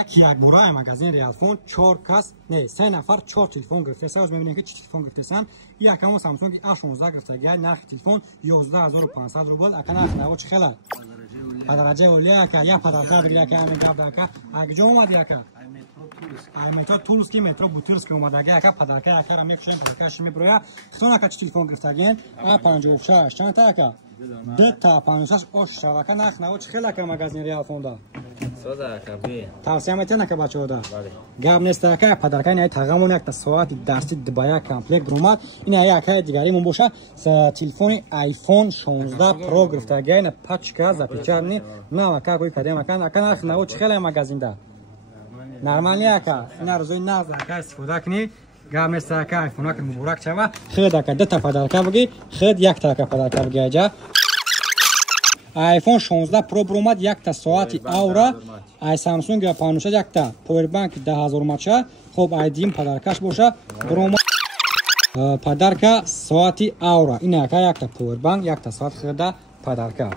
یک برای مغازه ریالفون 4 کس نه 3 نفر 4 تلفن گرفته. ساز می‌بینید که چه تلفن گرفتن. یکم سامسونگ A16 گرفته. گای نرخ تلفن 11500 روبل. اکنون نخ چه خلا درجه اولیه که یا پدرکا دیگه که همین گاب داکا اگه اومد یا که مترو تولسکی مترو بوترسکی اومد اگه که پدرکا که هم میکشن پدرکاش میبره خطونا که تلفن گرفتگین A56 چند تا که دتا 56 اوش شبکه نخ نو چه خلا که مغازه ریالفون دا سودا کبی توصیه میتونه که بچه‌ها دا گاب نیست که پدرکا نه تغمون یک تا ساعت درس دبیا کامپلکت اومد این یک دیگری من باشه تلفن آیفون 16 پرو گرفتگین پچکا زپیچرنی نه که کوئی کدام نخ نو چه خلا مغازه دا نرمالیه که این روزی ناز که استفاده کنی گام نیست که آیفون که مبارک شوه خود که دتا پدرکا بگی خود یک تا که پدرکا بگی جا آیفون 16 پرو برومد یک تا ساعت اورا ای سامسونگ پانوشه یک تا پاور بانک 10000 ماچه خوب ایدیم پدرکاش باشه برومد پدرکا ساعت اورا این که یک تا پاور بانک یک تا ساعت خود پدرکا